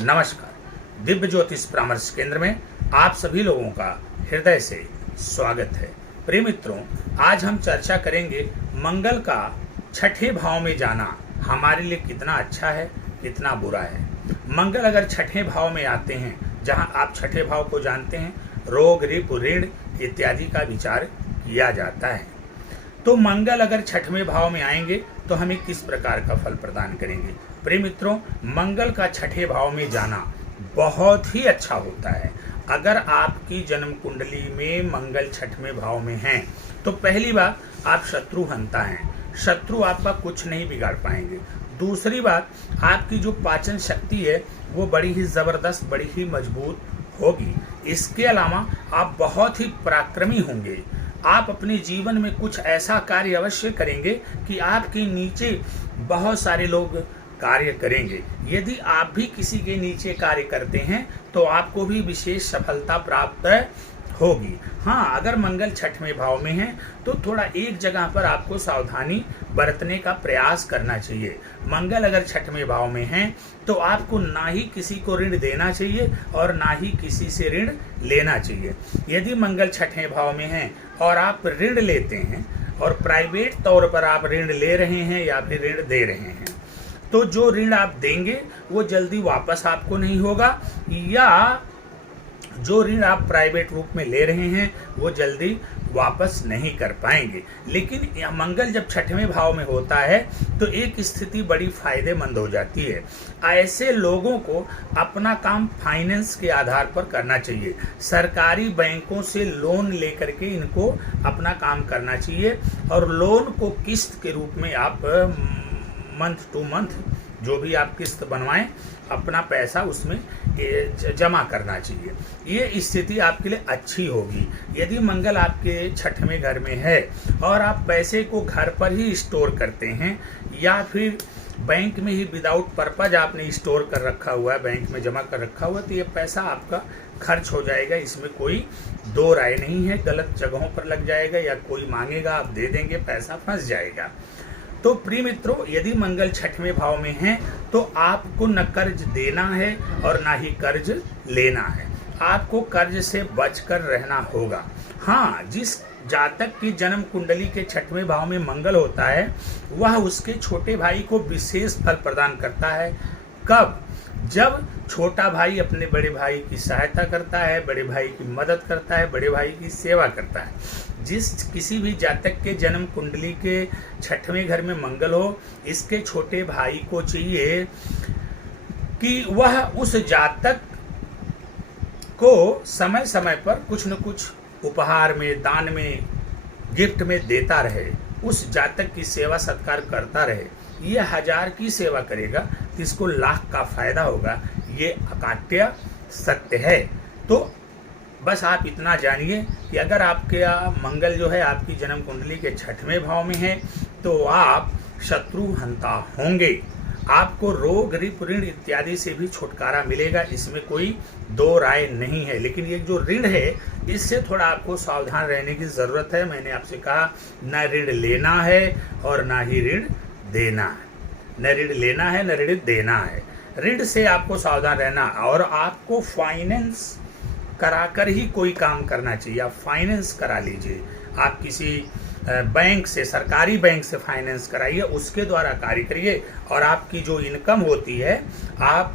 नमस्कार। दिव्य ज्योतिष परामर्श केंद्र में आप सभी लोगों का हृदय से स्वागत है। प्रिय मित्रों, आज हम चर्चा करेंगे मंगल का छठे भाव में जाना हमारे लिए कितना अच्छा है, कितना बुरा है। मंगल अगर छठे भाव में आते हैं, जहां आप छठे भाव को जानते हैं, रोग, रिपु, ऋण इत्यादि का विचार किया जाता है। तो मंगल अगर छठवें भाव में आएंगे तो हमें किस प्रकार का फल प्रदान करेंगे। प्रिय मित्रों, मंगल का छठे भाव में जाना बहुत ही अच्छा होता है। अगर आपकी जन्म कुंडली में मंगल छठवें भाव में है तो पहली बात, आप शत्रु हंता हैं। शत्रु आपका कुछ नहीं बिगाड़ पाएंगे। दूसरी बात, आपकी जो पाचन शक्ति है वो बड़ी ही जबरदस्त, बड़ी ही मजबूत होगी। इसके अलावा आप बहुत ही पराक्रमी होंगे। आप अपने जीवन में कुछ ऐसा कार्य अवश्य करेंगे कि आपके नीचे बहुत सारे लोग कार्य करेंगे। यदि आप भी किसी के नीचे कार्य करते हैं तो आपको भी विशेष सफलता प्राप्त होगी। हाँ, अगर मंगल छठवें भाव में है तो थोड़ा एक जगह पर आपको सावधानी बरतने का प्रयास करना चाहिए। मंगल अगर छठवें भाव में है तो आपको ना ही किसी को ऋण देना चाहिए और ना ही किसी से ऋण लेना चाहिए। यदि मंगल छठवें भाव में है और आप ऋण लेते हैं और प्राइवेट तौर पर आप ऋण ले रहे हैं या फिर ऋण दे रहे हैं, तो जो ऋण आप देंगे वो जल्दी वापस आपको नहीं होगा, या जो ऋण आप प्राइवेट रूप में ले रहे हैं वो जल्दी वापस नहीं कर पाएंगे। लेकिन मंगल जब छठवें भाव में होता है तो एक स्थिति बड़ी फायदेमंद हो जाती है। ऐसे लोगों को अपना काम फाइनेंस के आधार पर करना चाहिए। सरकारी बैंकों से लोन लेकर के इनको अपना काम करना चाहिए और लोन को किस्त के रूप में आप मंथ टू मंथ जो भी आप किस्त बनवाएं, अपना पैसा उसमें जमा करना चाहिए। ये स्थिति आपके लिए अच्छी होगी। यदि मंगल आपके छठवें घर में है और आप पैसे को घर पर ही स्टोर करते हैं या फिर बैंक में ही विदाउट पर्पज आपने स्टोर कर रखा हुआ है, बैंक में जमा कर रखा हुआ, तो ये पैसा आपका खर्च हो जाएगा। इसमें कोई दो राय नहीं है। गलत जगहों पर लग जाएगा या कोई मांगेगा, आप दे देंगे, पैसा फंस जाएगा। तो प्रिय मित्रों, यदि मंगल छठवें भाव में है तो आपको न कर्ज देना है और ना ही कर्ज लेना है। आपको कर्ज से बचकर रहना होगा। हाँ, जिस जातक की जन्म कुंडली के छठवें भाव में मंगल होता है वह उसके छोटे भाई को विशेष फल प्रदान करता है। कब? जब छोटा भाई अपने बड़े भाई की सहायता करता है, बड़े भाई की मदद करता है, बड़े भाई की सेवा करता है। जिस किसी भी जातक के जन्म कुंडली के छठवें घर में मंगल हो, इसके छोटे भाई को चाहिए कि वह उस जातक को समय समय पर कुछ न कुछ उपहार में, दान में, गिफ्ट में देता रहे। उस जातक की सेवा सत्कार करता रहे। ये 1000 की सेवा करेगा तो इसको लाख का फायदा होगा। ये अकाट्य सत्य है। तो बस आप इतना जानिए कि अगर आपके मंगल जो है आपकी जन्म कुंडली के छठवें भाव में है तो आप शत्रु हंता होंगे। आपको रोग, रिपु, ऋण इत्यादि से भी छुटकारा मिलेगा, इसमें कोई दो राय नहीं है। लेकिन ये जो ऋण है इससे थोड़ा आपको सावधान रहने की जरूरत है। मैंने आपसे कहा, न ऋण लेना है और ना ही ऋण देना है। न ऋण लेना है, न ऋण देना है। ऋण से आपको सावधान रहना और आपको फाइनेंस कराकर ही कोई काम करना चाहिए। आप फाइनेंस करा लीजिए। आप किसी बैंक से, सरकारी बैंक से फाइनेंस कराइए, उसके द्वारा कार्य करिए और आपकी जो इनकम होती है आप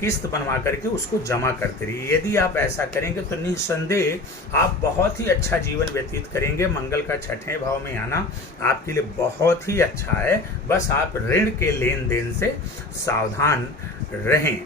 किस्त बनवा करके उसको जमा करते रहिए। यदि आप ऐसा करेंगे तो निस्संदेह आप बहुत ही अच्छा जीवन व्यतीत करेंगे। मंगल का छठवें भाव में आना आपके लिए बहुत ही अच्छा है। बस आप ऋण के लेन देन से सावधान रहें,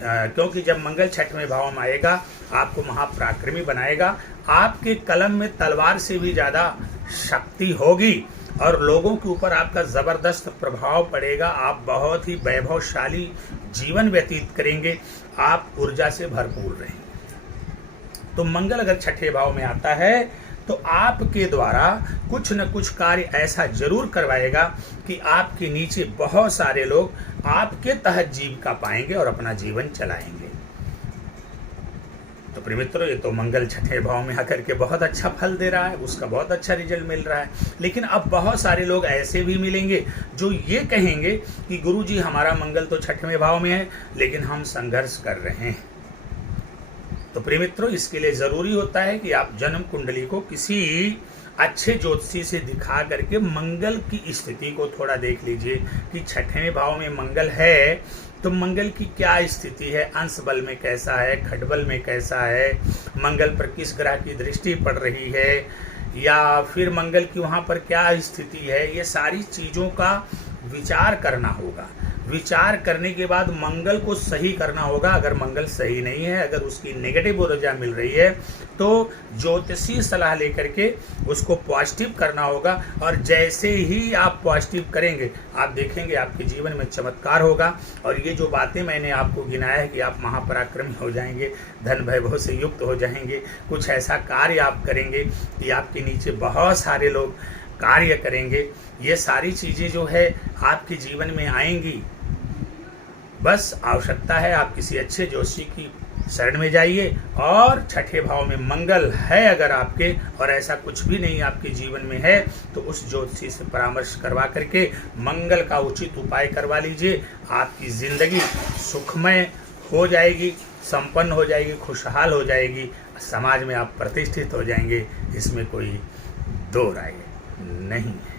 क्योंकि जब मंगल छठवें भाव में आएगा आपको महापराक्रमी बनाएगा। आपके कलम में तलवार से भी ज़्यादा शक्ति होगी और लोगों के ऊपर आपका ज़बरदस्त प्रभाव पड़ेगा। आप बहुत ही वैभवशाली जीवन व्यतीत करेंगे। आप ऊर्जा से भरपूर रहेंगे। तो मंगल अगर छठे भाव में आता है तो आपके द्वारा कुछ न कुछ कार्य ऐसा जरूर करवाएगा कि आपके नीचे बहुत सारे लोग आपके तहत जीविका पाएंगे और अपना जीवन चलाएंगे। तो प्रिय मित्रों, ये तो मंगल छठे भाव में आकर के बहुत अच्छा फल दे रहा है, उसका बहुत अच्छा रिजल्ट मिल रहा है। लेकिन अब बहुत सारे लोग ऐसे भी मिलेंगे जो ये कहेंगे कि गुरुजी हमारा मंगल तो छठवें भाव में है, लेकिन हम संघर्ष कर रहे हैं। तो प्रिय मित्रों, इसके लिए जरूरी होता है कि आप जन्म कुंडली को किसी अच्छे ज्योतिषी से दिखा करके मंगल की स्थिति को थोड़ा देख लीजिए कि छठवें भाव में मंगल है तो मंगल की क्या स्थिति है, अंश बल में कैसा है, खटबल में कैसा है, मंगल पर किस ग्रह की दृष्टि पड़ रही है, या फिर मंगल की वहाँ पर क्या स्थिति है। ये सारी चीज़ों का विचार करना होगा। विचार करने के बाद मंगल को सही करना होगा। अगर मंगल सही नहीं है, अगर उसकी नेगेटिव ऊर्जा मिल रही है, तो ज्योतिषी सलाह लेकर के उसको पॉजिटिव करना होगा। और जैसे ही आप पॉजिटिव करेंगे, आप देखेंगे आपके जीवन में चमत्कार होगा। और ये जो बातें मैंने आपको गिनाया है कि आप महापराक्रमी हो जाएंगे, धन वैभव से युक्त हो जाएंगे, कुछ ऐसा कार्य आप करेंगे कि आपके नीचे बहुत सारे लोग कार्य करेंगे, ये सारी चीज़ें जो है आपके जीवन में आएंगी। बस आवश्यकता है आप किसी अच्छे ज्योतिषी की शरण में जाइए। और छठे भाव में मंगल है अगर आपके, और ऐसा कुछ भी नहीं आपके जीवन में है, तो उस ज्योतिषी से परामर्श करवा करके मंगल का उचित उपाय करवा लीजिए। आपकी जिंदगी सुखमय हो जाएगी, संपन्न हो जाएगी, खुशहाल हो जाएगी, समाज में आप प्रतिष्ठित हो जाएंगे। इसमें कोई दो राय नहीं है।